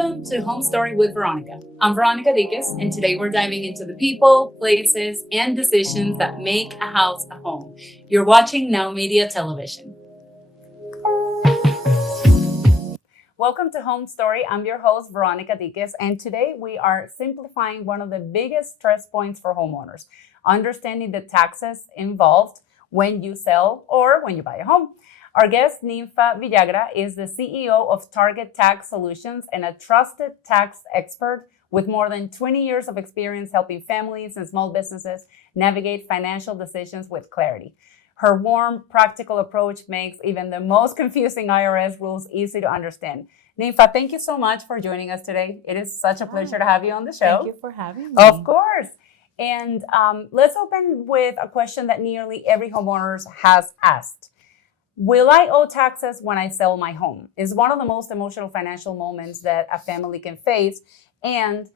Welcome to Home Story with Veronica. I'm Veronica and today we're diving into the people, places, and decisions that make a house a home. You're watching Now Media Television. Welcome to Home Story. I'm your host, Veronica and today we are simplifying one of the biggest stress points for homeowners, understanding the taxes involved when you sell or when you buy a home. Our guest, Ninfa Villagra, is the CEO of Target Tax Solutions and a trusted tax expert with more than 20 years of experience helping families and small businesses navigate financial decisions with clarity. Her warm, practical approach makes even the most confusing IRS rules easy to understand. Ninfa, thank you so much for joining us today. It is such a pleasure to have you on the show. Thank you for having me. Of course. And let's open with a question that nearly every homeowner has asked. Will I owe taxes when I sell my home? Is one of the most emotional financial moments that a family can face. And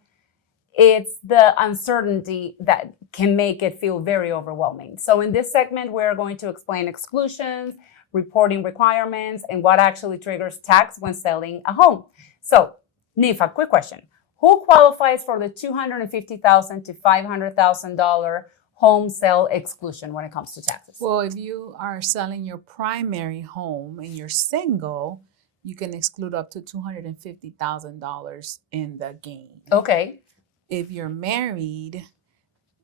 it's the uncertainty that can make it feel very overwhelming. So in this segment, we're going to explain exclusions, reporting requirements, and what actually triggers tax when selling a home. So, Ninfa, quick question. Who qualifies for the $250,000 to $500,000 home sale exclusion when it comes to taxes? Well, if you are selling your primary home and you're single, you can exclude up to $250,000 in the gain. Okay. If you're married,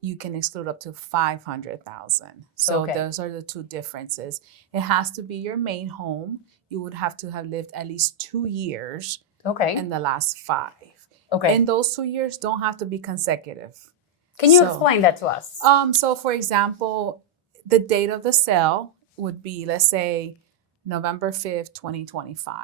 you can exclude up to $500,000. So those are the two differences. It has to be your main home. You would have to have lived at least 2 years in the last 5. Okay. And those 2 years don't have to be consecutive. Can you explain that to us? So for example, the date of the sale would be, let's say, November 5th, 2025.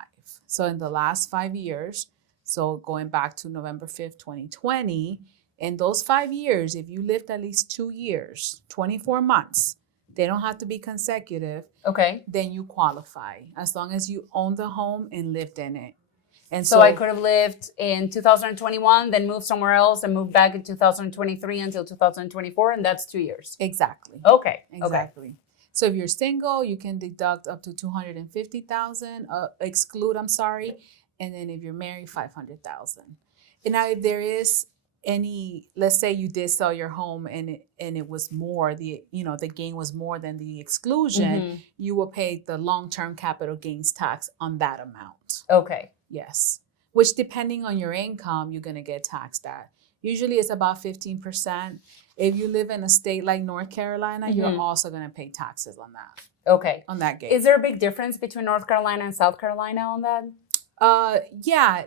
So in the last 5 years, so going back to November 5th, 2020, in those 5 years, if you lived at least 2 years, 24 months, they don't have to be consecutive. Okay. Then you qualify as long as you own the home and lived in it. And so I could have lived in 2021, then moved somewhere else and moved back in 2023 until 2024, and that's 2 years. Exactly. Okay. Exactly. Okay. So if you're single, you can deduct up to $250,000, exclude, and then if you're married, $500,000. And now if there is any, let's say you did sell your home and it was more, the gain was more than the exclusion, you will pay the long-term capital gains tax on that amount. Okay. Yes, which depending on your income, you're going to get taxed at. Usually it's about 15%. If you live in a state like North Carolina, you're also going to pay taxes on that. Okay. On that gain. Is there a big difference between North Carolina and South Carolina on that? Yeah,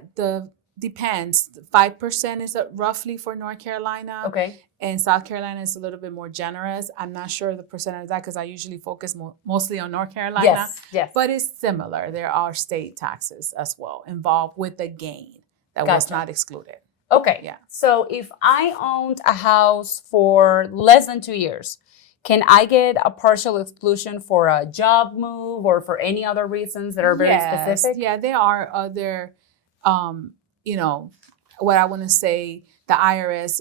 depends. 5% is roughly for North Carolina. Okay. And South Carolina is a little bit more generous. I'm not sure the percentage of that because I usually focus mostly on North Carolina. Yes. But it's similar. There are state taxes as well involved with the gain that was not excluded. Okay. Yeah. So if I owned a house for less than 2 years, can I get a partial exclusion for a job move or for any other reasons that are very specific? Yeah, there are other, what I want to say, the IRS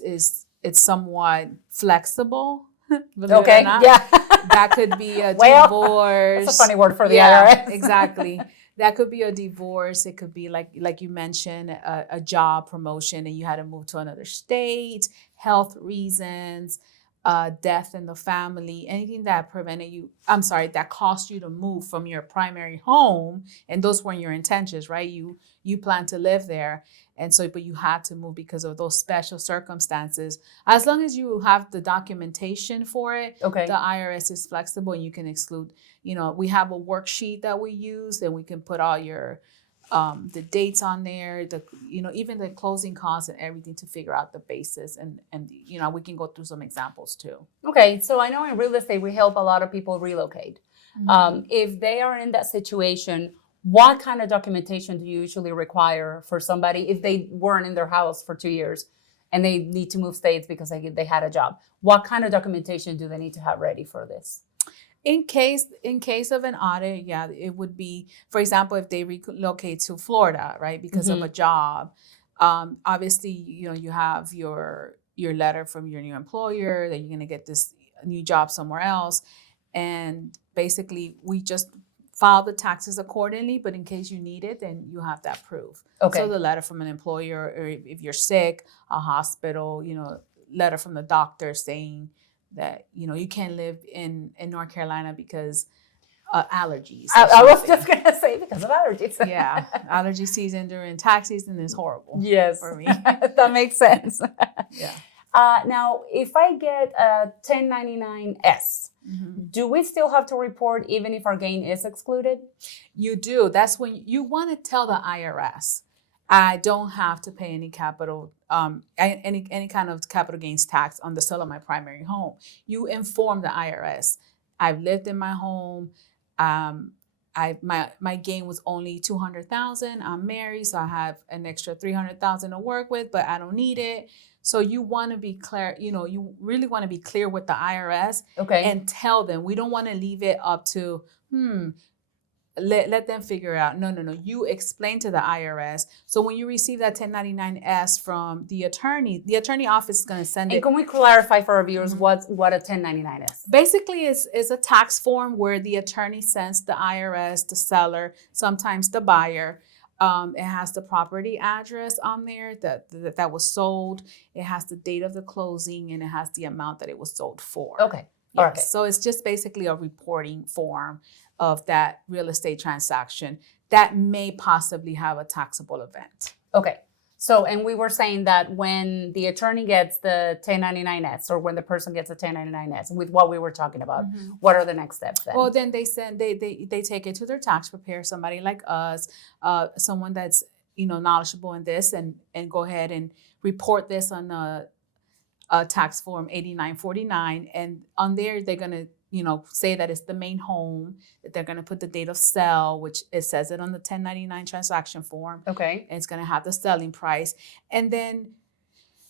it's somewhat flexible. Okay. Yeah. That could be a divorce. That's a funny word for the IRS. Exactly. That could be a divorce. It could be like you mentioned, a job promotion and you had to move to another state, health reasons, death in the family, anything that that caused you to move from your primary home. And those weren't your intentions, right? You plan to live there. And so, but you had to move because of those special circumstances. As long as you have the documentation for it, the IRS is flexible and you can exclude, we have a worksheet that we use and we can put all your, the dates on there, even the closing costs and everything to figure out the basis. And we can go through some examples too. Okay. So I know in real estate, we help a lot of people relocate. If they are in that situation, what kind of documentation do you usually require for somebody if they weren't in their house for 2 years and they need to move states because they had a job? What kind of documentation do they need to have ready for this? In case of an audit, it would be, for example, if they relocate to Florida, right, because of a job, obviously, you have your letter from your new employer that you're going to get this new job somewhere else. And basically, we just file the taxes accordingly, but in case you need it, then you have that proof. Okay. So the letter from an employer, or if you're sick, a hospital, letter from the doctor saying that, you can't live in North Carolina because allergies. I was just going to say because of allergies. Yeah. Allergy season during tax season is horrible. Yes. For me. That makes sense. Yeah. Now, if I get a 1099-S, do we still have to report even if our gain is excluded? You do. That's when you want to tell the IRS, I don't have to pay any capital, any kind of capital gains tax on the sale of my primary home. You inform the IRS. I've lived in my home. My gain was only $200,000. I'm married, so I have an extra $300,000 to work with, but I don't need it. So you want to be clear, you really want to be clear with the IRS. Okay. And tell them. We don't want to leave it up to, let them figure it out. No. You explain to the IRS. So when you receive that 1099-S from the attorney office is going to send it. And can we clarify for our viewers what a 1099 is? Basically, it's a tax form where the attorney sends the IRS, the seller, sometimes the buyer. It has the property address on there that was sold. It has the date of the closing, and it has the amount that it was sold for. Okay. Yes. Okay. So it's just basically a reporting form of that real estate transaction that may possibly have a taxable event. Okay. So, and we were saying that when the attorney gets the 1099-S, or when the person gets a 1099-S, with what we were talking about, what are the next steps then? Well, then they take it to their tax preparer, somebody like us, someone that's knowledgeable in this, and go ahead and report this on a tax form 8949, and on there they're gonna say that it's the main home, that they're going to put the date of sale, which it says it on the 1099 transaction form. Okay. And it's going to have the selling price. And then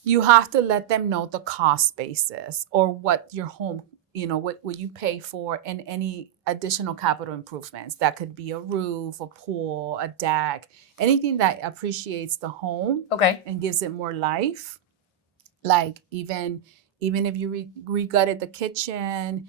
you have to let them know the cost basis, or what your home, what you pay for, and any additional capital improvements. That could be a roof, a pool, a deck, anything that appreciates the home. Okay. And gives it more life. Like even if you regutted the kitchen,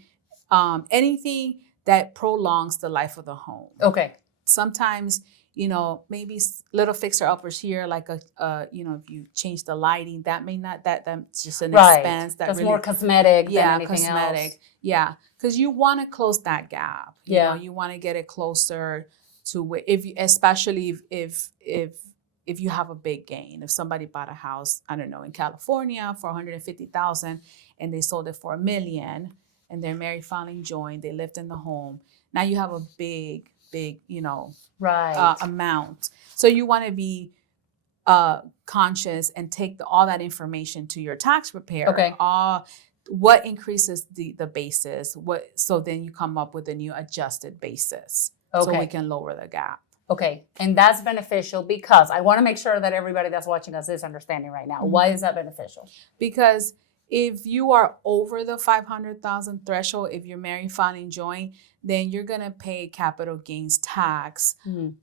anything that prolongs the life of the home. Okay. Sometimes, maybe little fixer-uppers here, like if you change the lighting, that may not, that's just an expense. That's really more cosmetic than anything cosmetic. Else. Yeah, because you want to close that gap. You want to get it closer to especially if you have a big gain. If somebody bought a house, I don't know, in California for $150,000 and they sold it for $1 million, and they're married, filing joint, they lived in the home. Now you have a big, amount. So you want to be conscious and take all that information to your tax preparer. Okay. What increases the basis? So then you come up with a new adjusted basis. Okay. So we can lower the gap. Okay. And that's beneficial because I want to make sure that everybody that's watching us is understanding right now. Why is that beneficial? Because if you are over the $500,000 threshold, if you're married, filing joint, then you're going to pay capital gains tax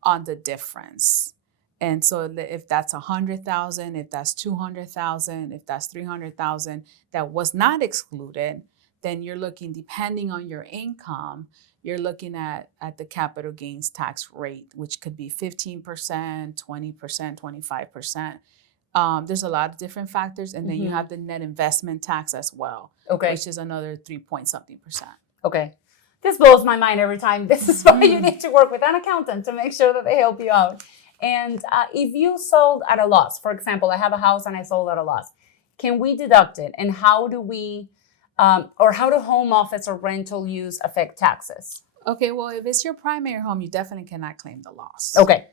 on the difference. And so if that's $100,000, if that's $200,000, if that's $300,000 that was not excluded, then you're looking, depending on your income, you're looking at the capital gains tax rate, which could be 15%, 20%, 25%. There's a lot of different factors. And then you have the net investment tax as well, which is another 3-point-something%. Okay. This blows my mind every time. This is why you need to work with an accountant to make sure that they help you out. And if you sold at a loss, for example, I have a house and I sold at a loss, can we deduct it? And how do we, or how do home office or rental use affect taxes? Okay, well, if it's your primary home, you definitely cannot claim the loss. Okay.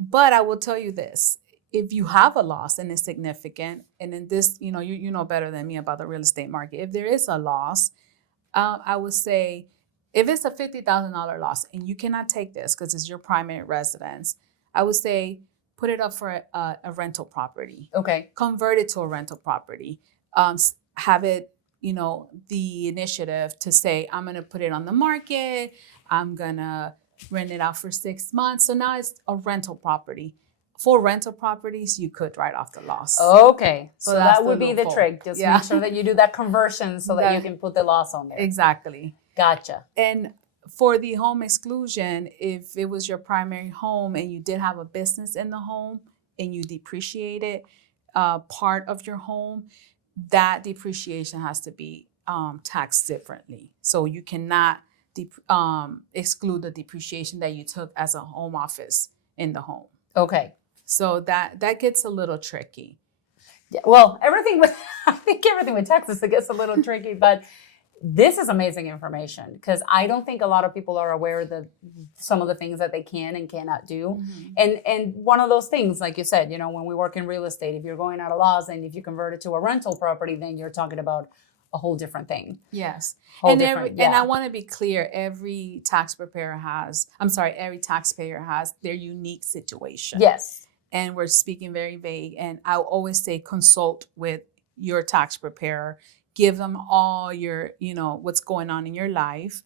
But I will tell you this, if you have a loss and it's significant, and in this, you know better than me about the real estate market, if there is a loss, I would say, if it's a $50,000 loss and you cannot take this because it's your primary residence, I would say put it up for a rental property. Okay. Convert it to a rental property. Have it, the initiative to say, I'm going to put it on the market. I'm going to rent it out for 6 months. So now it's a rental property. For rental properties, you could write off the loss. Okay. So that's that would be the trick. Just make sure that you do that conversion so that you can put the loss on there. Exactly. Gotcha. And for the home exclusion, if it was your primary home and you did have a business in the home and you depreciated part of your home, that depreciation has to be taxed differently. So you cannot exclude the depreciation that you took as a home office in the home. Okay. So that gets a little tricky. Yeah, well, everything with I think everything with Texas it gets a little tricky, but this is amazing information because I don't think a lot of people are aware that some of the things that they can and cannot do. And one of those things, like you said, when we work in real estate, if you're going out of laws and if you convert it to a rental property, then you're talking about a whole different thing. Yes. And I want to be clear, every taxpayer has their unique situation. Yes. And we're speaking very vague. And I always say consult with your tax preparer. Give them all your, what's going on in your life.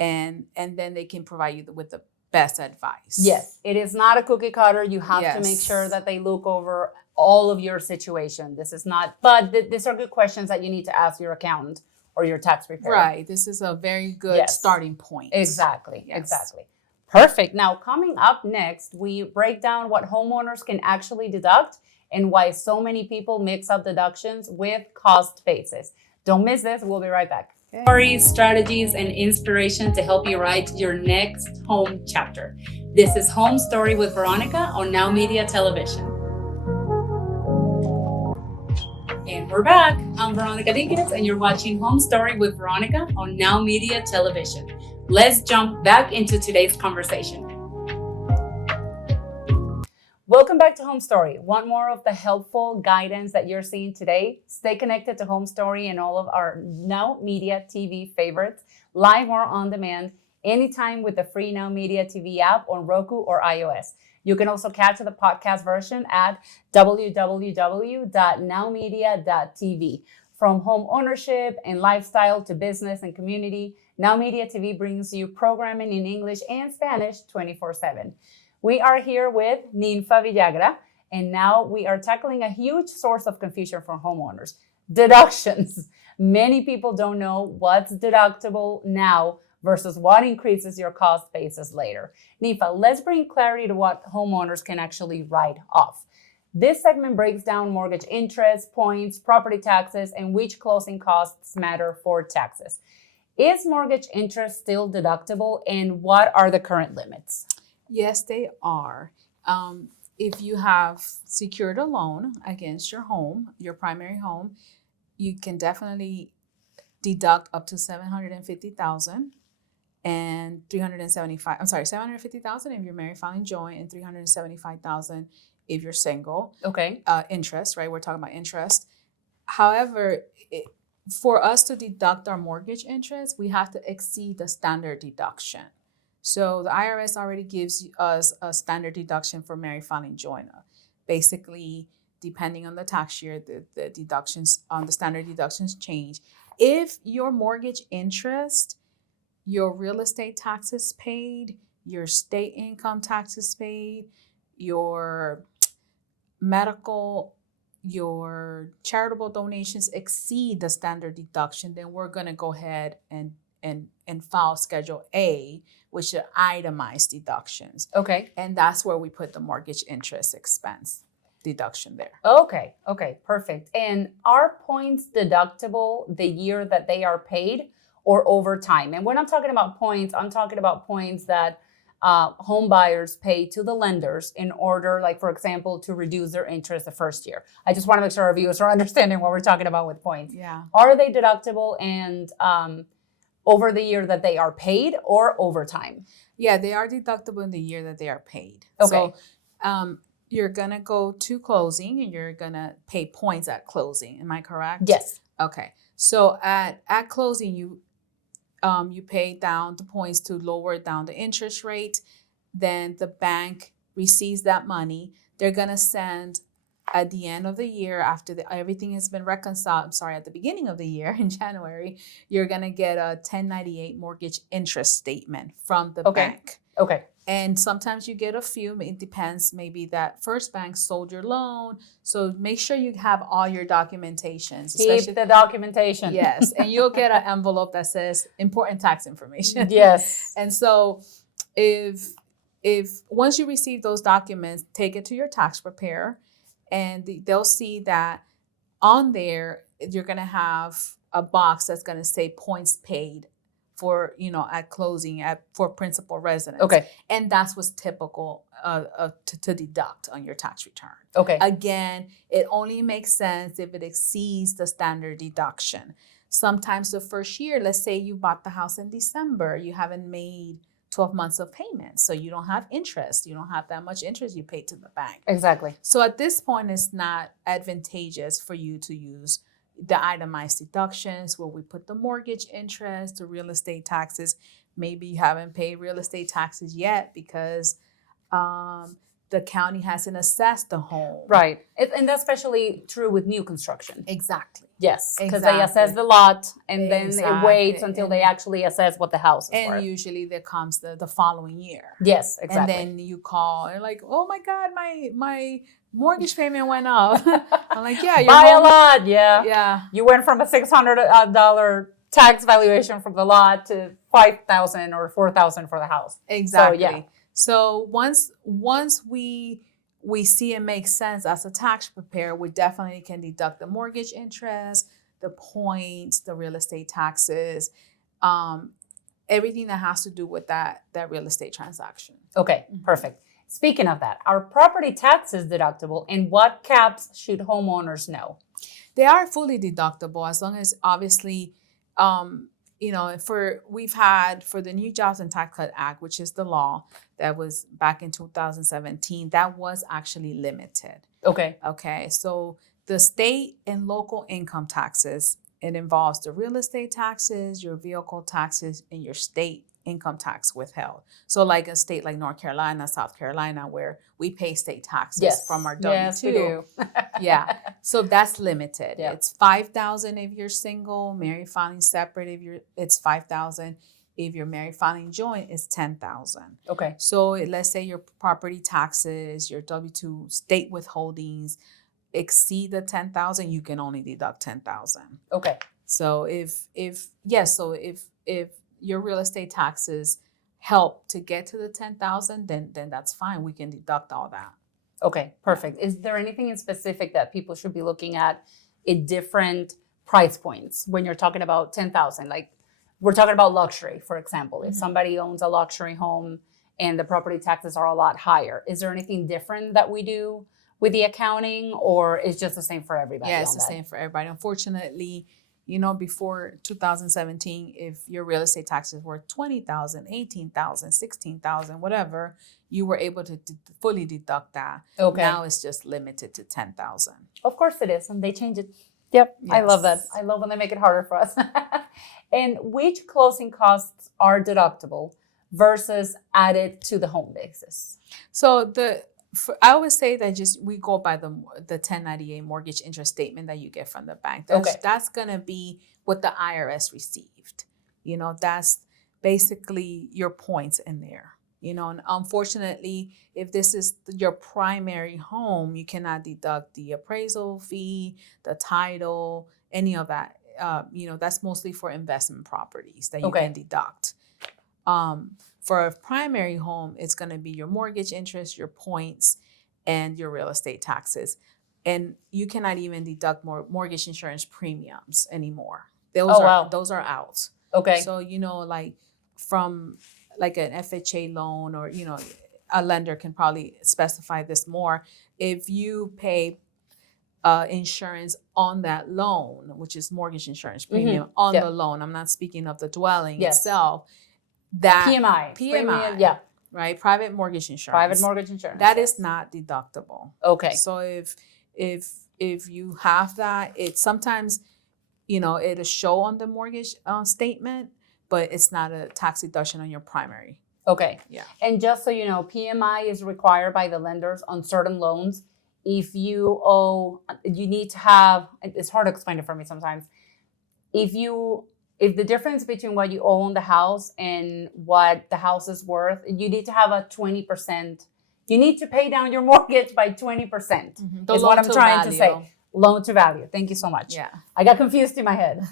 And then they can provide you with the best advice. Yes. It is not a cookie cutter. You have to make sure that they look over all of your situation. This is not, but these are good questions that you need to ask your accountant or your tax preparer. Right. This is a very good starting point. Exactly. Yes. Exactly. Perfect. Now, coming up next, we break down what homeowners can actually deduct and why so many people mix up deductions with cost basis. Don't miss this. We'll be right back. Stories, strategies, and inspiration to help you write your next home chapter. This is Home Story with Veronica on Now Media Television. And we're back. I'm Veronica Dinkins, and you're watching Home Story with Veronica on Now Media Television. Let's jump back into today's conversation. Welcome back to Home Story. Want more of the helpful guidance that you're seeing today? Stay connected to Home Story and all of our Now Media TV favorites, live or on demand, anytime with the free Now Media TV app on Roku or iOS. You can also catch the podcast version at www.nowmedia.tv. From home ownership and lifestyle to business and community, Now Media TV brings you programming in English and Spanish 24/7. We are here with Ninfa Villagra, and now we are tackling a huge source of confusion for homeowners, deductions. Many people don't know what's deductible now versus what increases your cost basis later. Ninfa, let's bring clarity to what homeowners can actually write off. This segment breaks down mortgage interest, points, property taxes, and which closing costs matter for taxes. Is mortgage interest still deductible, and what are the current limits? Yes, they are. If you have secured a loan against your home, your primary home, you can definitely deduct up to $750,000 and $750,000 if you're married filing joint, and $375,000 if you're single. Okay. Interest, right? We're talking about interest. However, for us to deduct our mortgage interest, we have to exceed the standard deduction. So the IRS already gives us a standard deduction for married filing joint. Basically, depending on the tax year, the deductions on the standard deductions change. If your mortgage interest, your real estate taxes paid, your state income taxes paid, your medical, your charitable donations exceed the standard deduction, then we're going to go ahead and file Schedule A, which are itemized deductions. Okay. And that's where we put the mortgage interest expense deduction there. Okay, perfect. And are points deductible the year that they are paid or over time? And when I'm talking about points, I'm talking about points that home buyers pay to the lenders in order, like, for example, to reduce their interest the first year. I just want to make sure our viewers are understanding what we're talking about with points. Yeah. Are they deductible and over the year that they are paid or over time? Yeah, they are deductible in the year that they are paid. Okay. So you're going to go to closing and you're going to pay points at closing. Am I correct? Yes. Okay. So at closing, you pay down the points to lower down the interest rate. Then the bank receives that money. They're going to send at the end of the year, after everything has been reconciled, at the beginning of the year in January, you're going to get a 1098 mortgage interest statement from the bank. Okay. And sometimes you get a few. It depends. Maybe that first bank sold your loan. So make sure you have all your documentations. Keep the documentation. Yes. And you'll get an envelope that says important tax information. Yes. And so if once you receive those documents, take it to your tax preparer, and they'll see that on there you're going to have a box that's going to say points paid for, at closing for principal residence. Okay. And that's what's typical to deduct on your tax return. Okay. Again, it only makes sense if it exceeds the standard deduction. Sometimes the first year, let's say you bought the house in December, you haven't made 12 months of payments, so you don't have interest. You don't have that much interest you pay to the bank. Exactly. So at this point, it's not advantageous for you to use the itemized deductions where we put the mortgage interest, the real estate taxes. Maybe you haven't paid real estate taxes yet because the county hasn't assessed the home. Right. And that's especially true with new construction. Exactly. Yes, because they assess the lot and then it waits until And they actually assess what the house is worth. And usually there comes the following year. Yes, exactly. And then you call and like, oh my God, my mortgage payment went up. I'm like, yeah, buy a lot. Yeah. Yeah. You went from a $600 tax valuation from the lot to $5,000 or $4,000 for the house. Exactly. So, yeah. So once we see it makes sense as a tax preparer, we definitely can deduct the mortgage interest, the points, the real estate taxes, everything that has to do with that real estate transaction. Okay, perfect. Speaking of that, are property taxes deductible, and what caps should homeowners know? They are fully deductible as long as obviously, we've had for the New Jobs and Tax Cut Act, which is the law that was back in 2017, that was actually limited. Okay. Okay. So the state and local income taxes, it involves the real estate taxes, your vehicle taxes, and your state income tax withheld. So like a state like North Carolina, South Carolina, where we pay state taxes from our W-2. Yes, we do. Yeah. So that's limited. Yeah. It's $5,000 if you're single, married filing separate it's $5,000. If you're married filing joint, it's $10,000. Okay. So let's say your property taxes, your W-2 state withholdings exceed the $10,000, you can only deduct $10,000. Okay. So if your real estate taxes help to get to the $10,000, then that's fine. We can deduct all that. Okay, perfect. Is there anything in specific that people should be looking at different price points when you're talking about 10,000? Like we're talking about luxury, for example. If somebody owns a luxury home and the property taxes are a lot higher, is there anything different that we do with the accounting, or is just the same for everybody? Yeah, it's the same for everybody. Unfortunately, before 2017, if your real estate taxes were $20,000, $18,000, $16,000, whatever, you were able to fully deduct that. Okay. Now it's just limited to $10,000. Of course it is, and they change it. Yep, yes. I love that. I love when they make it harder for us. And which closing costs are deductible versus added to the home basis? So I always say that we go by the 1098 mortgage interest statement that you get from the bank. That's going to be what the IRS received. That's basically your points in there. And unfortunately, if this is your primary home, you cannot deduct the appraisal fee, the title, any of that. That's mostly for investment properties that you can deduct. For a primary home, it's going to be your mortgage interest, your points, and your real estate taxes. And you cannot even deduct more mortgage insurance premiums anymore. Those are out. Okay. So, like from like an FHA loan or, a lender can probably specify this more. If you pay insurance on that loan, which is mortgage insurance premium on the loan, I'm not speaking of the dwelling itself. That PMI, right? Private mortgage insurance. That is not deductible. Okay. So if you have that, it's sometimes, it'll show on the mortgage statement, but it's not a tax deduction on your primary. Okay. Yeah. And just so you know, PMI is required by the lenders on certain loans. If you owe, you need to have. It's hard to explain it for me sometimes. If you if the difference between what you owe on the house and what the house is worth, you need to have a 20%. You need to pay down your mortgage by 20%. Mm-hmm. Is what I'm trying to say. Loan to value. Thank you so much. Yeah. I got confused in my head.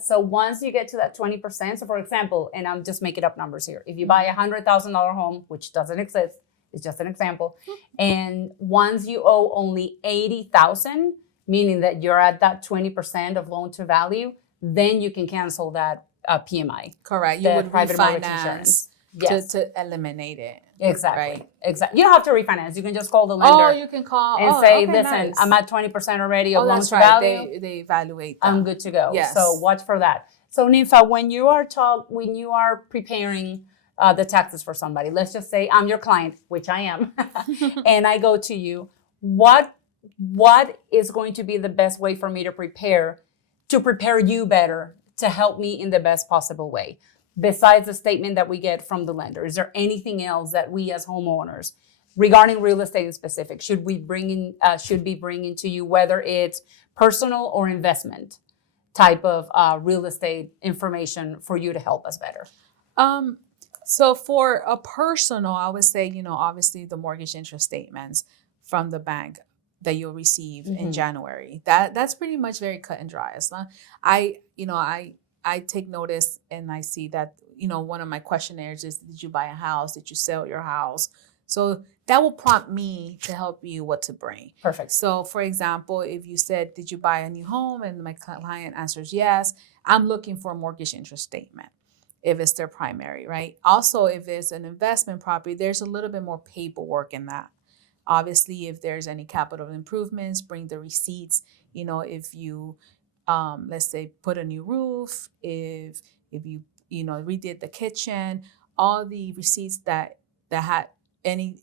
So once you get to that 20%, so for example, and I'm just making up numbers here. If you buy $100,000 home, which doesn't exist, it's just an example. And once you owe only 80,000, meaning that you're at that 20% of loan to value, then you can cancel that PMI. Correct. You would private mortgage refinance insurance. Yes. to eliminate it. Exactly. Right. Exactly. You don't have to refinance. You can just call the lender. Oh, you can call and say, okay, listen, nice. I'm at 20% already of loan that's to right. value. They evaluate that. I'm good to go. Yes. So watch for that. So Ninfa, when you are preparing the taxes for somebody, let's just say I'm your client, which I am, and I go to you, what is going to be the best way for me to prepare you better to help me in the best possible way? Besides the statement that we get from the lender, is there anything else that we as homeowners regarding real estate in specific should be bringing to you, whether it's personal or investment type of real estate information for you to help us better? So for a personal, I would say, obviously the mortgage interest statements from the bank that you'll receive in January. That's pretty much very cut and dry. It's not, I take notice and I see that, one of my questionnaires is, did you buy a house? Did you sell your house? So that will prompt me to help you what to bring. Perfect. So for example, if you said, did you buy a new home? And my client answers yes, I'm looking for a mortgage interest statement if it's their primary, right? Also, if it's an investment property, there's a little bit more paperwork in that. Obviously, if there's any capital improvements, bring the receipts. If you, let's say, put a new roof, if you, redid the kitchen, all the receipts that had any,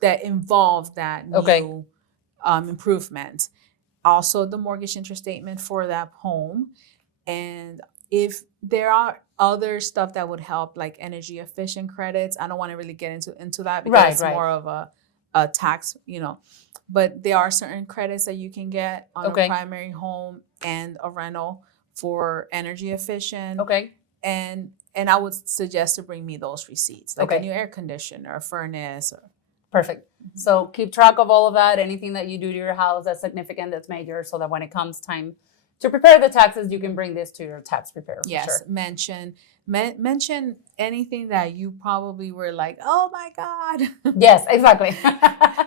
that involve that new improvement. Also, the mortgage interest statement for that home. And if there are other stuff that would help, like energy efficient credits, I don't want to really get into that because it's more of a tax, but there are certain credits that you can get on a primary home and a rental for energy efficient. Okay. And I would suggest to bring me those receipts, like a new air conditioner, a furnace. Perfect. So keep track of all of that. Anything that you do to your house that's significant, that's major, so that when it comes time to prepare the taxes, you can bring this to your tax preparer. Yes. Sure. Mention anything that you probably were like, oh my God. Yes, exactly.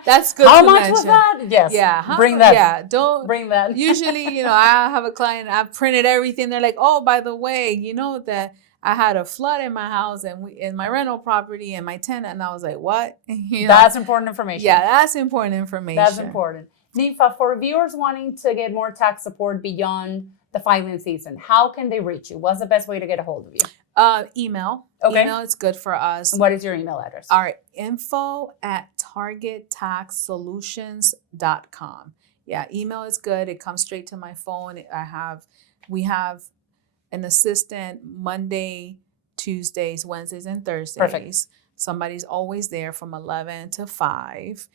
That's good. How to much mention. was that? Yes. Yeah. Bring that. Yeah. Don't bring that. Usually, I have a client, I've printed everything. They're like, oh, by the way, that I had a flood in my house and in my rental property and my tenant. And I was like, what? That's important information. Yeah, that's important information. That's important. Ninfa, for viewers wanting to get more tax support beyond the filing season, how can they reach you? What's the best way to get a hold of you? Email. Okay. Email is good for us. And what is your email address? All right. info@targettaxsolutions.com. Yeah, email is good. It comes straight to my phone. We have an assistant Monday, Tuesdays, Wednesdays, and Thursdays. Perfect. Somebody's always there from 11 to 5.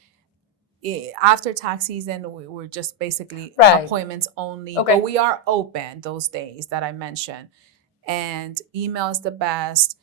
After tax season, we're just basically appointments only. Okay. But we are open those days that I mentioned. And email is the best.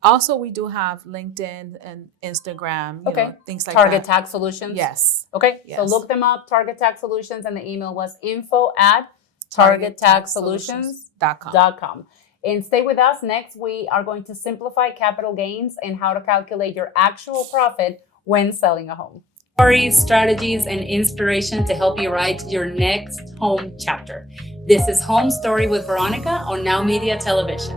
Also, we do have LinkedIn and Instagram, things like Target that. Tax Solutions? Yes. Okay. Yes. So look them up, Target Tax Solutions, and the email was info@targettaxsolutions.com. And stay with us. Next, we are going to simplify capital gains and how to calculate your actual profit when selling a home. Stories, strategies, and inspiration to help you write your next home chapter. This is Home Story with Veronica on Now Media Television.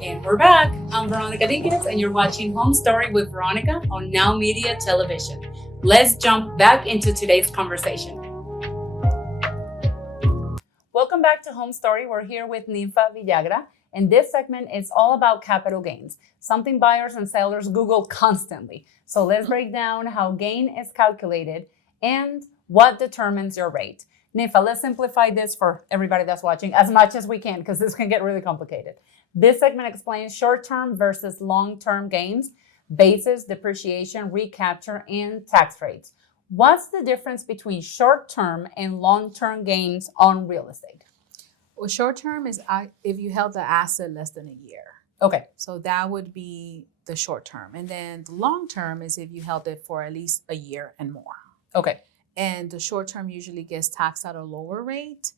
And we're back. I'm Veronica Dinkins, and you're watching Home Story with Veronica on Now Media Television. Let's jump back into today's conversation. Welcome back to Home Story. We're here with Ninfa Villagra, and this segment is all about capital gains, something buyers and sellers Google constantly. So let's break down how gain is calculated and what determines your rate. Ninfa, let's simplify this for everybody that's watching as much as we can, because this can get really complicated. This segment explains short-term versus long-term gains, basis, depreciation, recapture, and tax rates. What's the difference between short-term and long-term gains on real estate? Well, short term is if you held the asset less than a year. Okay. So that would be the short term. And then the long term is if you held it for at least a year and more. Okay. And the short term usually gets taxed at a lower rate.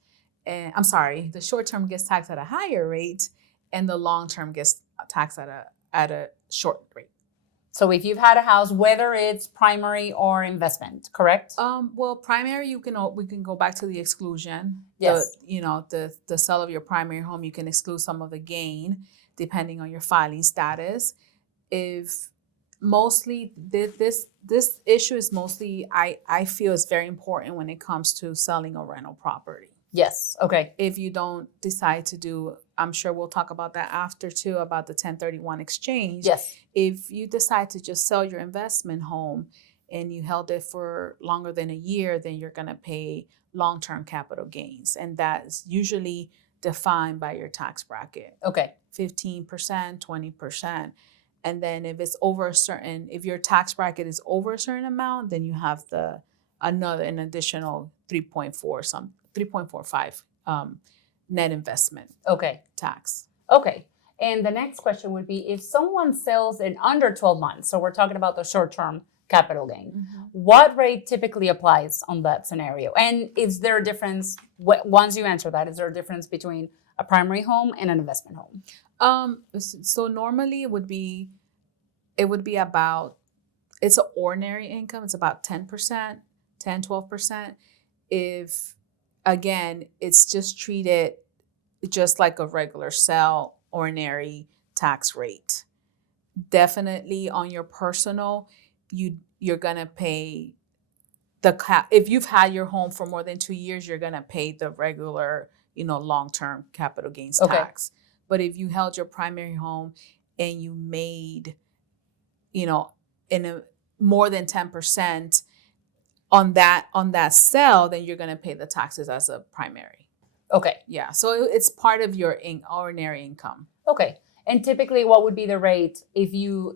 And I'm sorry, the short term gets taxed at a higher rate, and the long term gets taxed at a short rate. So if you've had a house, whether it's primary or investment, correct? Well, primary, we can go back to the exclusion. Yes. The sale of your primary home, you can exclude some of the gain depending on your filing status. If mostly this issue is mostly I feel is very important when it comes to selling a rental property. Yes. Okay. If you don't decide to do, I'm sure we'll talk about that after too, about the 1031 exchange. Yes. If you decide to just sell your investment home and you held it for longer than a year, then you're going to pay long-term capital gains. And that's usually defined by your tax bracket. Okay. 15%, 20%. And then if your tax bracket is over a certain amount, then you have an additional 3.45 net investment tax. Okay. And the next question would be, if someone sells in under 12 months, so we're talking about the short-term capital gain, what rate typically applies on that scenario? And is there a difference, once you answer that, is there a difference between a primary home and an investment home? So normally it would be about, it's an ordinary income, it's about 10%, 12%. If, again, it's just treated just like a regular sale, ordinary tax rate. Definitely on your personal, you're gonna pay if you've had your home for more than 2 years, you're gonna pay the regular, long-term capital gains tax. But if you held your primary home and you made, more than 10% on that sale, then you're gonna pay the taxes as a primary. Okay. Yeah. So it's part of your ordinary income. Okay. And typically, what would be the rate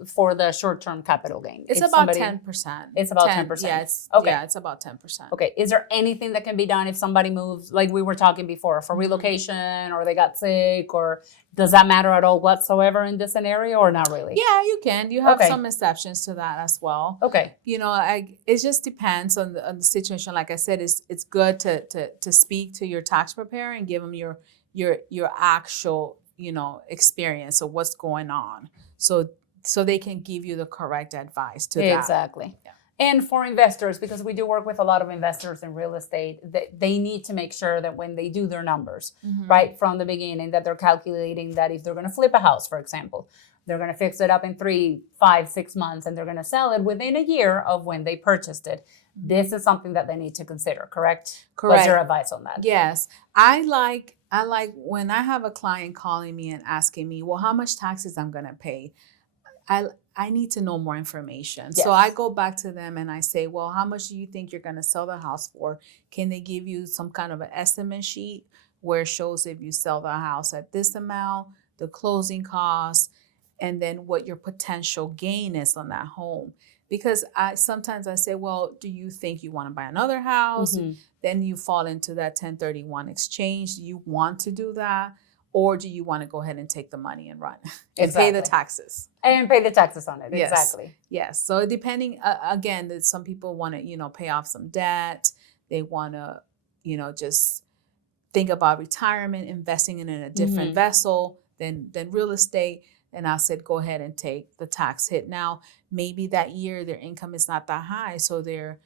for the short-term capital gain? It's about 10%. It's about 10%. Yeah, it's about 10%. Okay. Is there anything that can be done if somebody moves, like we were talking before, for relocation, or they got sick, or does that matter at all whatsoever in this scenario, or not really? Yeah, you can. You have some exceptions to that as well. Okay. It just depends on the situation. Like I said, it's good to speak to your tax preparer and give them your actual experience of what's going on, so they can give you the correct advice to that. Exactly. Yeah. And for investors, because we do work with a lot of investors in real estate, they need to make sure that when they do their numbers, right from the beginning, that they're calculating that if they're going to flip a house, for example, they're going to fix it up in 3, 5, 6 months, and they're going to sell it within a year of when they purchased it. This is something that they need to consider, correct? Correct. What's your advice on that? Yes. I like when I have a client calling me and asking me, well, how much taxes I'm going to pay? I need to know more information. Yes. So I go back to them and I say, well, how much do you think you're going to sell the house for? Can they give you some kind of an estimate sheet where it shows if you sell the house at this amount, the closing costs, and then what your potential gain is on that home? Because sometimes I say, well, do you think you want to buy another house? Then you fall into that 1031 exchange. Do you want to do that? Or do you want to go ahead and take the money and run and pay the taxes? And pay the taxes on it, yes. Exactly. Yes. So depending, again, that some people want to, pay off some debt. They want to, just think about retirement, investing in a different vessel than real estate. And I said, go ahead and take the tax hit. Now, maybe that year their income is not that high, so their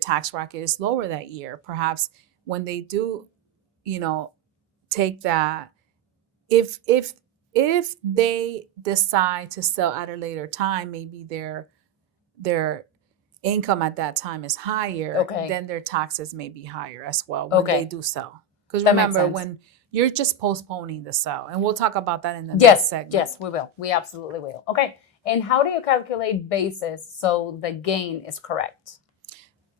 tax bracket is lower that year. Perhaps when they do, take that, if they decide to sell at a later time, maybe their income at that time is higher, then their taxes may be higher as well when they do sell. Because remember, when you're just postponing the sale, and we'll talk about that in the next segment. Yes, we will. We absolutely will. Okay. And how do you calculate basis so the gain is correct?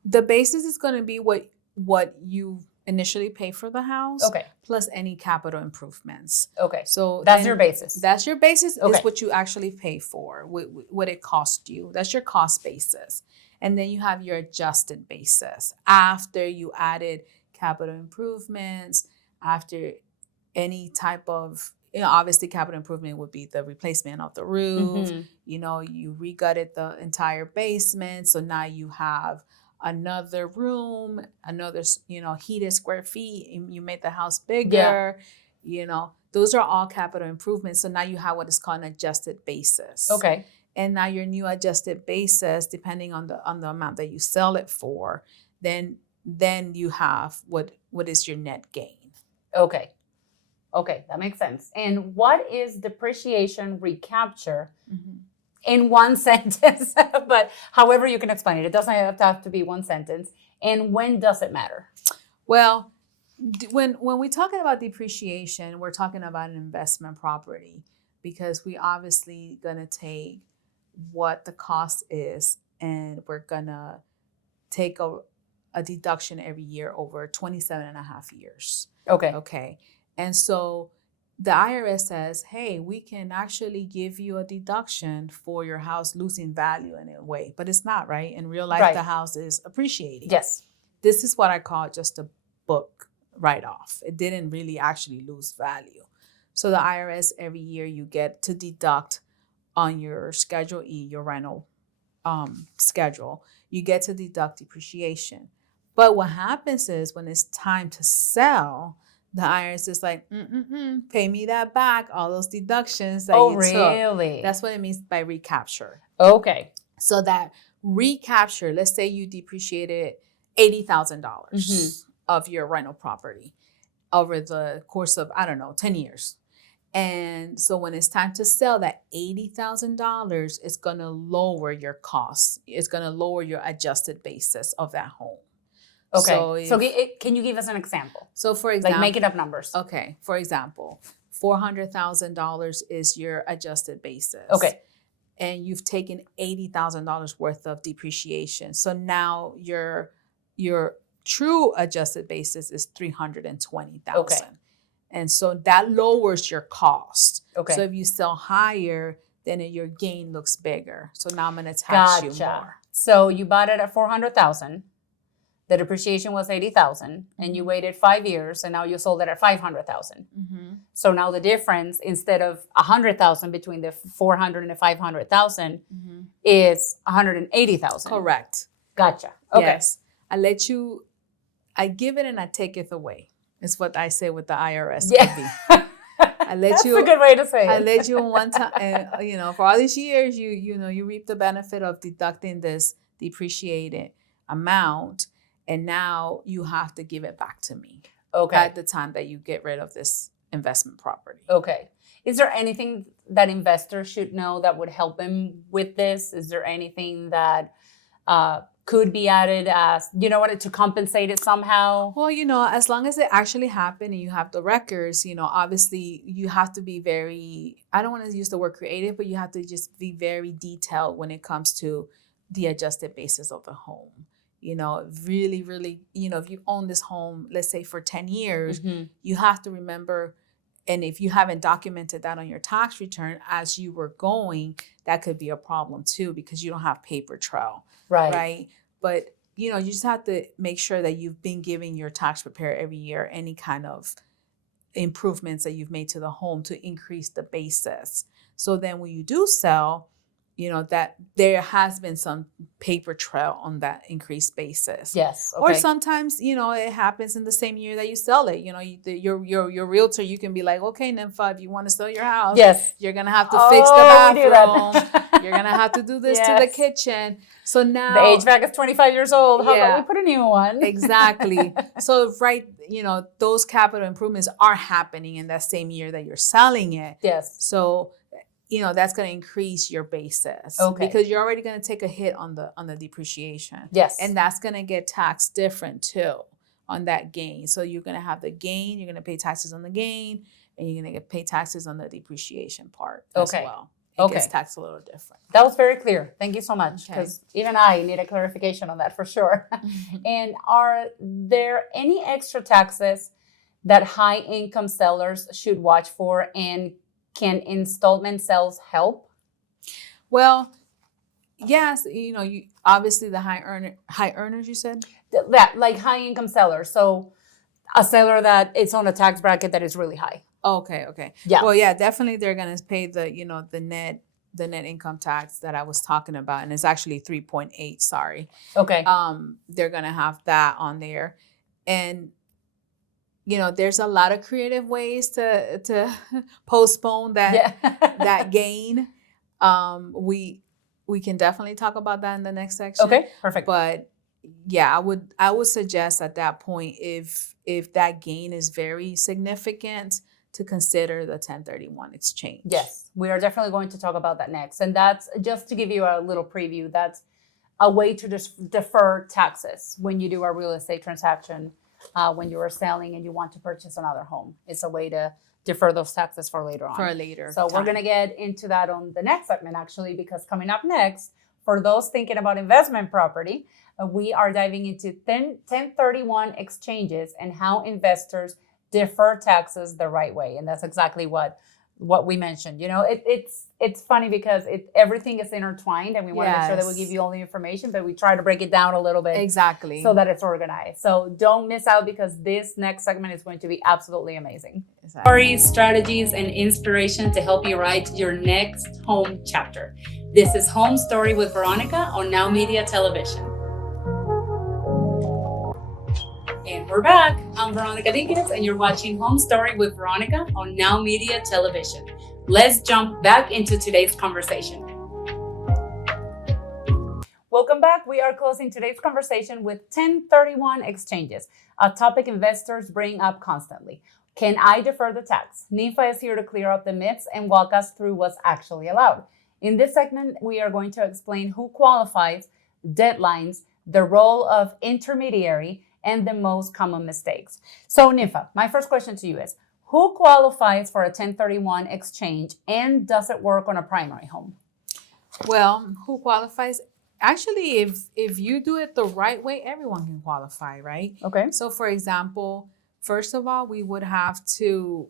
The basis is going to be what you initially pay for the house, plus any capital improvements. Okay. So that's your basis. That's your basis. Is what you actually pay for, what it cost you. That's your cost basis. And then you have your adjusted basis after you added capital improvements, after any type of, obviously capital improvement would be the replacement of the roof. Mm-hmm. You regutted the entire basement. So now you have another room, another, heated square feet. You made the house bigger. Those are all capital improvements. So now you have what is called an adjusted basis. Okay. And now your new adjusted basis, depending on the amount that you sell it for, then you have what is your net gain. Okay. Okay, that makes sense. And what is depreciation recapture in one sentence? But however you can explain it, it doesn't have to be one sentence. And when does it matter? Well, when we're talking about depreciation, we're talking about an investment property, because we obviously gonna take what the cost is, and we're gonna take a deduction every year over 27 and a half years. Okay. And so the IRS says, hey, we can actually give you a deduction for your house losing value in a way, but it's not, right? In real life, the house is appreciating. Yes. This is what I call just a book write-off. It didn't really actually lose value. So the IRS, every year you get to deduct on your Schedule E, your rental schedule, you get to deduct depreciation. But what happens is when it's time to sell, the IRS is like, pay me that back, all those deductions that you took. Oh, really? That's what it means by recapture. Okay. So that recapture, let's say you depreciated $80,000 of your rental property over the course of, 10 years. And so when it's time to sell, that $80,000 is going to lower your costs. It's going to lower your adjusted basis of that home. Okay. So can you give us an example? So for example, like making up numbers. Okay. For example, $400,000 is your adjusted basis. Okay. And you've taken $80,000 worth of depreciation. So now your true adjusted basis is $320,000. Okay. And so that lowers your cost. Okay. So if you sell higher, then your gain looks bigger. So now I'm going to tax you more. So you bought it at $400,000. The depreciation was $80,000, and you waited 5 years, and now you sold it at $500,000. So now the difference, instead of $100,000 between the $400,000 and the $500,000, is $180,000. Correct. Gotcha. Okay. Yes. I give it and I take it away. Is what I say with the IRS. Yeah. That's a good way to say it. I let you one time, for all these years, you reap the benefit of deducting this depreciated amount. And now you have to give it back to me. Okay. At the time that you get rid of this investment property. Okay. Is there anything that investors should know that would help them with this? Is there anything that could be added as, to compensate it somehow? Well, as long as it actually happened and you have the records, obviously you have to be very, I don't want to use the word creative, but you have to just be very detailed when it comes to the adjusted basis of the home. Really, really, if you own this home, let's say for 10 years, you have to remember, and if you haven't documented that on your tax return as you were going, that could be a problem too, because you don't have paper trail. Right. But, you just have to make sure that you've been giving your tax preparer every year any kind of improvements that you've made to the home to increase the basis. So then when you do sell, that there has been some paper trail on that increased basis. Yes. Okay. Or sometimes, it happens in the same year that you sell it. Your realtor, you can be like, okay, Ninfa, if you want to sell your house, yes, you're going to have to fix the bathroom. You're going to have to do this yes. to the kitchen. So now the HVAC is 25 years old. How about we put a new one? Exactly. So, those capital improvements are happening in that same year that you're selling it. Yes. So, that's going to increase your basis. Okay. Because you're already going to take a hit on the depreciation. Yes. And that's going to get taxed different too on that gain. So you're going to have the gain, you're going to pay taxes on the gain, and you're going to pay taxes on the depreciation part as well. It gets taxed a little different. That was very clear. Thank you so much. Because even I need a clarification on that for sure. And are there any extra taxes that high income sellers should watch for, and can installment sales help? Well, Yes, you obviously the high earners, you said. That like high income sellers. So a seller that is on a tax bracket that is really high. Okay. Yeah. Well, yeah, definitely they're gonna pay the net income tax that I was talking about, and it's actually 3.8. Sorry. Okay. They're gonna have that on there, and there's a lot of creative ways to postpone that Yeah. gain. We can definitely talk about that in the next section. Okay. Perfect. But yeah, I would suggest at that point, if that gain is very significant, to consider the 1031 exchange. Yes, we are definitely going to talk about that next. And that's just to give you a little preview. That's a way to just defer taxes when you do a real estate transaction, when you are selling and you want to purchase another home. It's a way to defer those taxes for later on. For a later So we're time. going to get into that on the next segment, actually, because coming up next, for those thinking about investment property, we are diving into 1031 exchanges and how investors defer taxes the right way. And that's exactly what we mentioned. It's funny because everything is intertwined, and we want to make sure that we give you all the information, but we try to break it down a little bit Exactly. so that it's organized. So don't miss out, because this next segment is going to be absolutely amazing. Exactly. Stories, strategies, and inspiration to help you write your next home chapter. This is Home Story with Veronica on Now Media Television. And we're back. I'm Veronica Dinkins, and you're watching Home Story with Veronica on Now Media Television. Let's jump back into today's conversation. Welcome back. We are closing today's conversation with 1031 exchanges, a topic investors bring up constantly. Can I defer the tax? Ninfa is here to clear up the myths and walk us through what's actually allowed. In this segment, we are going to explain who qualifies, deadlines, the role of intermediary, and the most common mistakes. So Ninfa, my first question to you is, who qualifies for a 1031 exchange, and does it work on a primary home? Well, who qualifies? Actually, if you do it the right way, everyone can qualify, right? Okay. So for example, first of all, we would have to,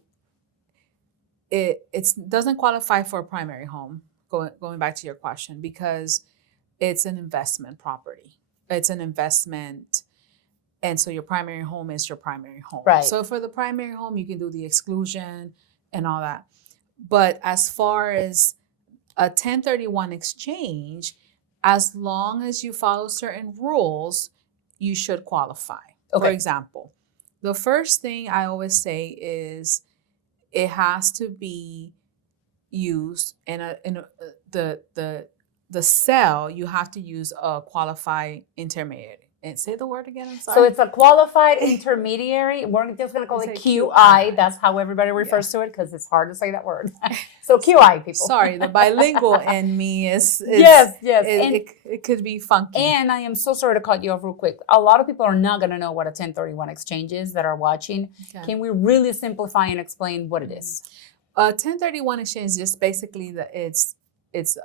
it doesn't qualify for a primary home, going back to your question, because it's an investment property. It's an investment. And so your primary home is your primary home. Right. So for the primary home, you can do the exclusion and all that. But as far as a 1031 exchange, as long as you follow certain rules, you should qualify. Okay. For example, the first thing I always say is it has to be used the sale. You have to use a qualified intermediary. And say the word again, I'm sorry. So it's a qualified intermediary. We're just going to call it QI. That's how everybody refers to it, because it's hard to say that word. So QI, people. Sorry, the bilingual in me is yes. It could be funky. And I am so sorry to cut you off real quick. A lot of people are not going to know what a 1031 exchange is that are watching. Okay. Can we really simplify and explain what it is? A 1031 exchange is just basically it's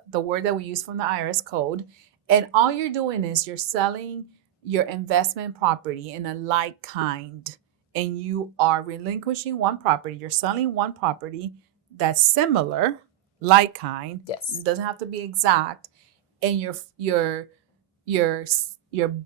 the word that we use from the IRS code. And all you're doing is you're selling your investment property in a like kind, and you are relinquishing one property. You're selling one property that's similar, like kind. Yes. It doesn't have to be exact. And you're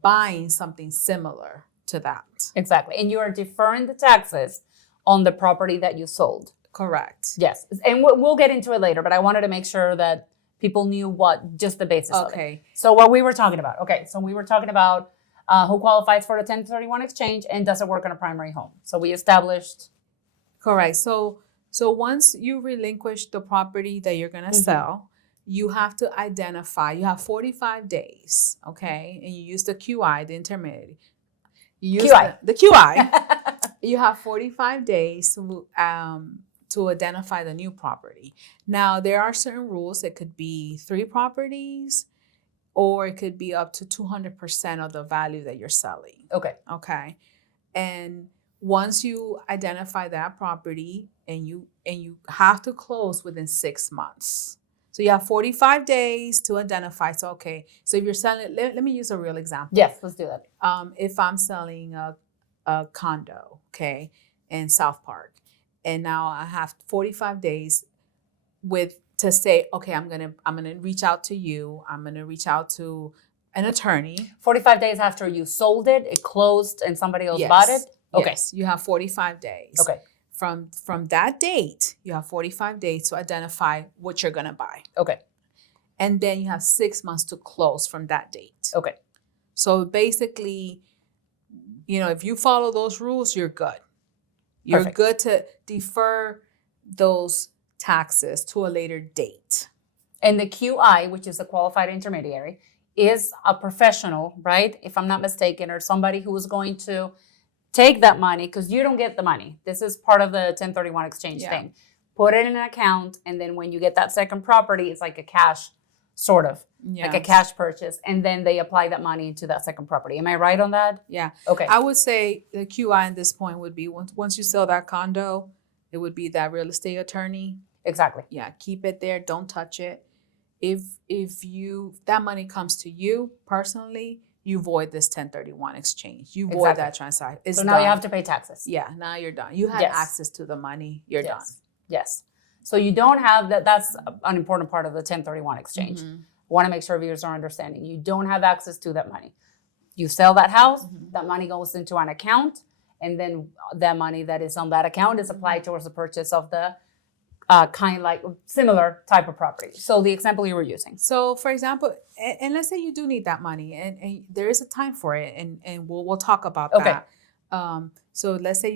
buying something similar to that. Exactly. And you are deferring the taxes on the property that you sold. Correct. Yes. And we'll get into it later, but I wanted to make sure that people knew just the basis of it. So what we were talking about. Okay. So we were talking about who qualifies for the 1031 exchange and does it work on a primary home. So we established. Correct. So once you relinquish the property that you're going to sell, you have to identify, you have 45 days, okay? And you use the QI, the intermediary. You use QI. The QI. You have 45 days to identify the new property. Now, there are certain rules. It could be 3 properties, or it could be up to 200% of the value that you're selling. Okay. And once you identify that property, and you have to close within 6 months. So you have 45 days to identify. So if you're selling, let me use a real example. Yes, let's do that. If I'm selling a condo, in South Park, and now I have 45 days with to say, okay, I'm gonna reach out to you. I'm gonna reach out to an attorney. 45 days after you sold it, it closed, and somebody else bought it? Okay. Yes, you have 45 days. Okay. From that date, you have 45 days to identify what you're gonna buy. Okay. And then you have 6 months to close from that date. Okay. So basically, if you follow those rules, you're good. You're Perfect. good to defer those taxes to a later date. And the QI, which is a qualified intermediary, is a professional, right? If I'm not mistaken, or somebody who is going to take that money, because you don't get the money. This is part of the 1031 exchange thing. Put it in an account, and then when you get that second property, it's like a cash, sort of, like a cash purchase, and then they apply that money into that second property. Am I right on that? Yeah. Okay. I would say the QI at this point would be once you sell that condo, it would be that real estate attorney. Exactly. Yeah, keep it there. Don't touch it. If that money comes to you personally, you void this 1031 exchange. You void that transaction. It's so now done. you have to pay taxes. Yeah, now you're done. You had access to the money. You're done. Yes. So you don't have that. That's an important part of the 1031 exchange. Want to make sure viewers are understanding. You don't have access to that money. You sell that house, that money goes into an account, and then that money that is on that account is applied towards the purchase of the similar type of property. So the example you were using. So for example, and let's say you do need that money, and there is a time for it, and we'll talk about that. So let's say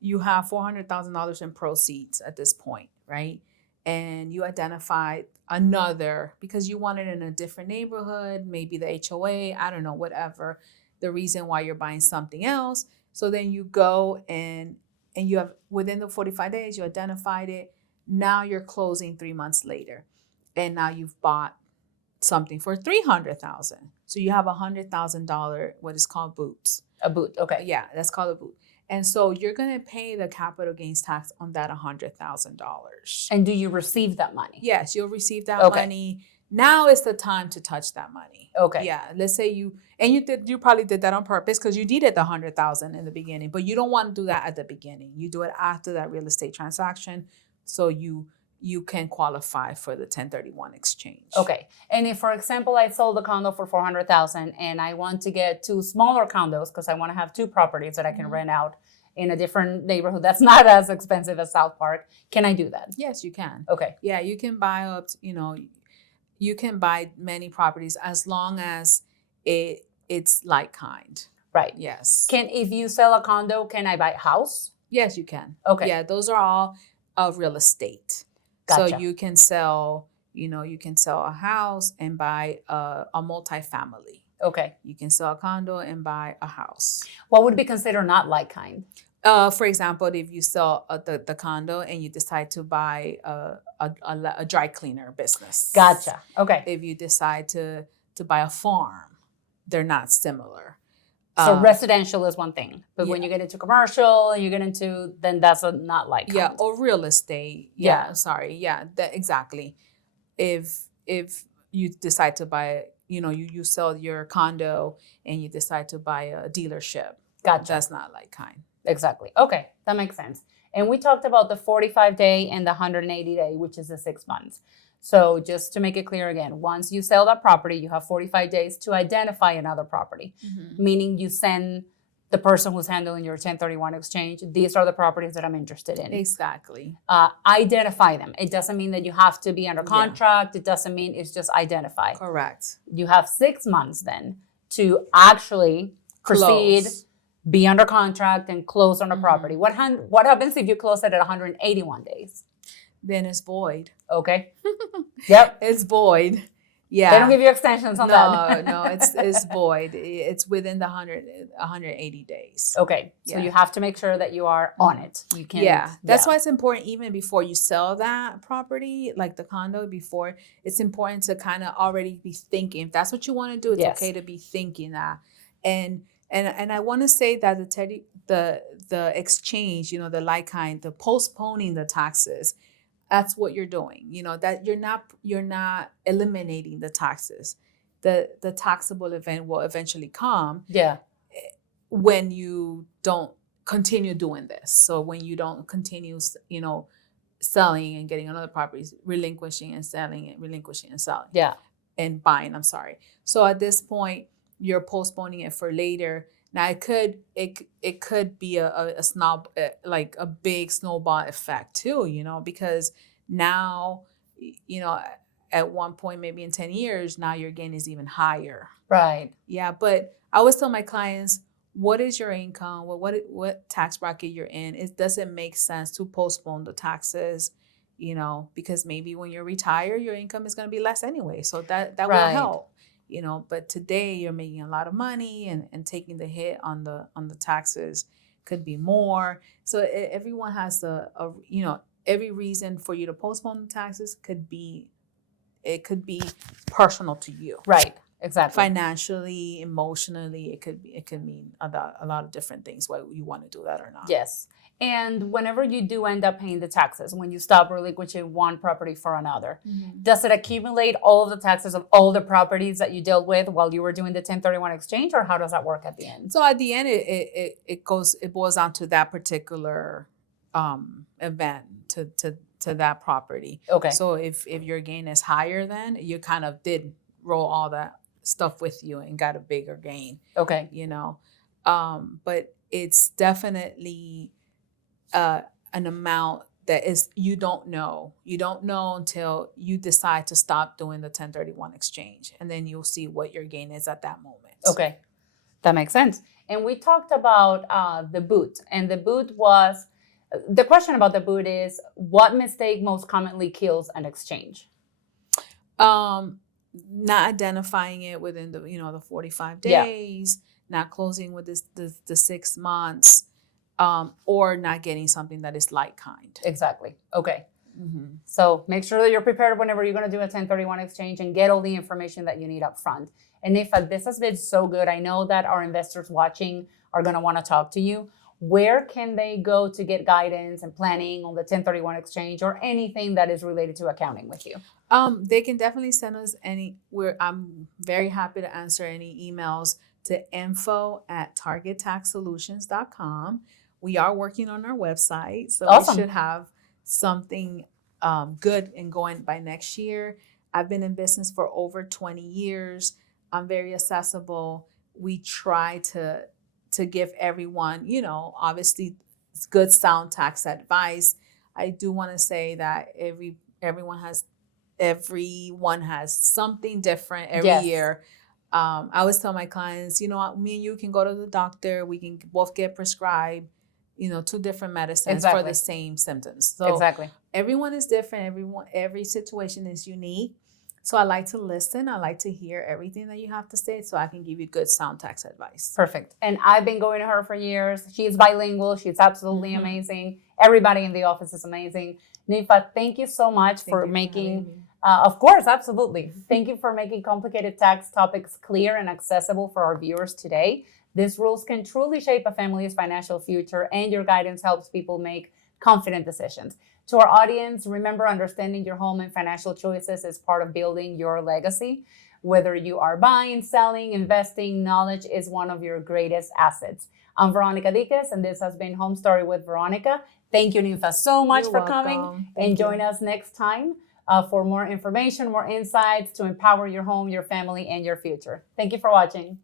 you have $400,000 in proceeds at this point, right? And you identified another because you want it in a different neighborhood, maybe the HOA, I don't know, whatever the reason why you're buying something else. So then you go and you have, within the 45 days, you identified it. Now you're closing 3 months later, and now you've bought something for $300,000. So you have $100,000, what is called boots. A boot. Okay. Yeah, that's called a boot. And so you're going to pay the capital gains tax on that $100,000. And do you receive that money? Yes, you'll receive that money. Now is the time to touch that money. Okay. Yeah. Let's say you probably did that on purpose because you needed the $100,000 in the beginning, but you don't want to do that at the beginning. You do it after that real estate transaction, so you can qualify for the 1031 exchange. Okay. And if, for example, I sold a condo for $400,000 and I want to get 2 smaller condos because I want to have 2 properties that I can rent out in a different neighborhood that's not as expensive as South Park, can I do that? Yes, you can. Okay. Yeah, you can buy you can buy many properties as long as it's like kind. Right. Yes. If you sell a condo, can I buy a house? Yes, you can. Okay. Yeah, those are all of real estate. Gotcha. So you can sell, a house and buy a multifamily. Okay. You can sell a condo and buy a house. What would be considered not like kind? For example, if you sell the condo and you decide to buy a dry cleaner business. Gotcha. Okay. If you decide to buy a farm, they're not similar. So residential is one thing, but when you get into commercial and you get into, then that's not like kind. Yeah, or real estate. Yeah. Sorry. Yeah, exactly. If you decide to buy, you sell your condo and you decide to buy a dealership. Gotcha. That's not like kind. Exactly. Okay, that makes sense. And we talked about the 45-day and the 180-day, which is the 6 months. So just to make it clear again, once you sell that property, you have 45 days to identify another property, meaning you send the person who's handling your 1031 exchange, these are the properties that I'm interested in. Exactly. Identify them. It doesn't mean that you have to be under contract. It doesn't mean it's just identify. Correct. You have 6 months then to actually proceed, be under contract, and close on a property. What happens if you close it at 181 days? Then it's void. Okay. Yep. It's void. Yeah. They don't give you extensions on that. No, it's void. It's within the 180 days. Okay. So you have to make sure that you are on it. You can't. Yeah. That's why it's important, even before you sell that property, like the condo, it's important to kind of already be thinking. If that's what you want to do, it's okay to be thinking that. And I want to say that the exchange, the like kind, the postponing the taxes, that's what you're doing. That you're not eliminating the taxes. The taxable event will eventually come. Yeah. When you don't continue doing this. So when you don't continue, selling and getting another property, relinquishing and selling it, relinquishing and selling. Yeah. And buying, I'm sorry. So at this point, you're postponing it for later. Now it could be a snob, like a big snowball effect too, because now, at one point, maybe in 10 years, now your gain is even higher. Right. Yeah, but I always tell my clients, what is your income? What tax bracket you're in? It doesn't make sense to postpone the taxes, because maybe when you're retired, your income is going to be less anyway. So that will Right. help, but today you're making a lot of money and taking the hit on the taxes could be more. So everyone has every reason for you to postpone the taxes could be personal to you. Right. Exactly. Financially, emotionally, it could mean a lot of different things why you want to do that or not. Yes. And whenever you do end up paying the taxes, when you stop relinquishing one property for another, does it accumulate all of the taxes of all the properties that you dealt with while you were doing the 1031 exchange, or how does that work at the end? So at the end, it boils down to that particular event, to that property. Okay. So if your gain is higher, then you kind of did roll all that stuff with you and got a bigger gain. Okay. But it's definitely an amount that is you don't know until you decide to stop doing the 1031 exchange, and then you'll see what your gain is at that moment. Okay, that makes sense. And we talked about the boot, and the boot was the question about the boot is what mistake most commonly kills an exchange? Not identifying it within the 45 days, not closing with the 6 months, or not getting something that is like kind. Exactly. Okay. So make sure that you're prepared whenever you're going to do a 1031 exchange and get all the information that you need up front. And if this has been so good, I know that our investors watching are going to want to talk to you. Where can they go to get guidance and planning on the 1031 exchange or anything that is related to accounting with you? They can definitely send us I'm very happy to answer any emails to info@targettaxsolutions.com. We are working on our website, so Awesome. We should have something good and going by next year. I've been in business for over 20 years. I'm very accessible. We try to give everyone, obviously good sound tax advice. I do want to say that everyone has something different every year. I always tell my clients, me and you can go to the doctor. We can both get prescribed, 2 different medicines for the same symptoms. So exactly. Everyone is different. Every situation is unique. So I like to listen. I like to hear everything that you have to say so I can give you good sound tax advice. Perfect. And I've been going to her for years. She's bilingual. She's absolutely amazing. Everybody in the office is amazing. Ninfa, thank you so much for making, of course, absolutely. Thank you for making complicated tax topics clear and accessible for our viewers today. These rules can truly shape a family's financial future, and your guidance helps people make confident decisions. To our audience, remember, understanding your home and financial choices is part of building your legacy. Whether you are buying, selling, investing, knowledge is one of your greatest assets. I'm Veronica Diquez, and this has been Home Story with Veronica. Thank you, Ninfa, so much for coming. And join us next time for more information, more insights to empower your home, your family, and your future. Thank you for watching.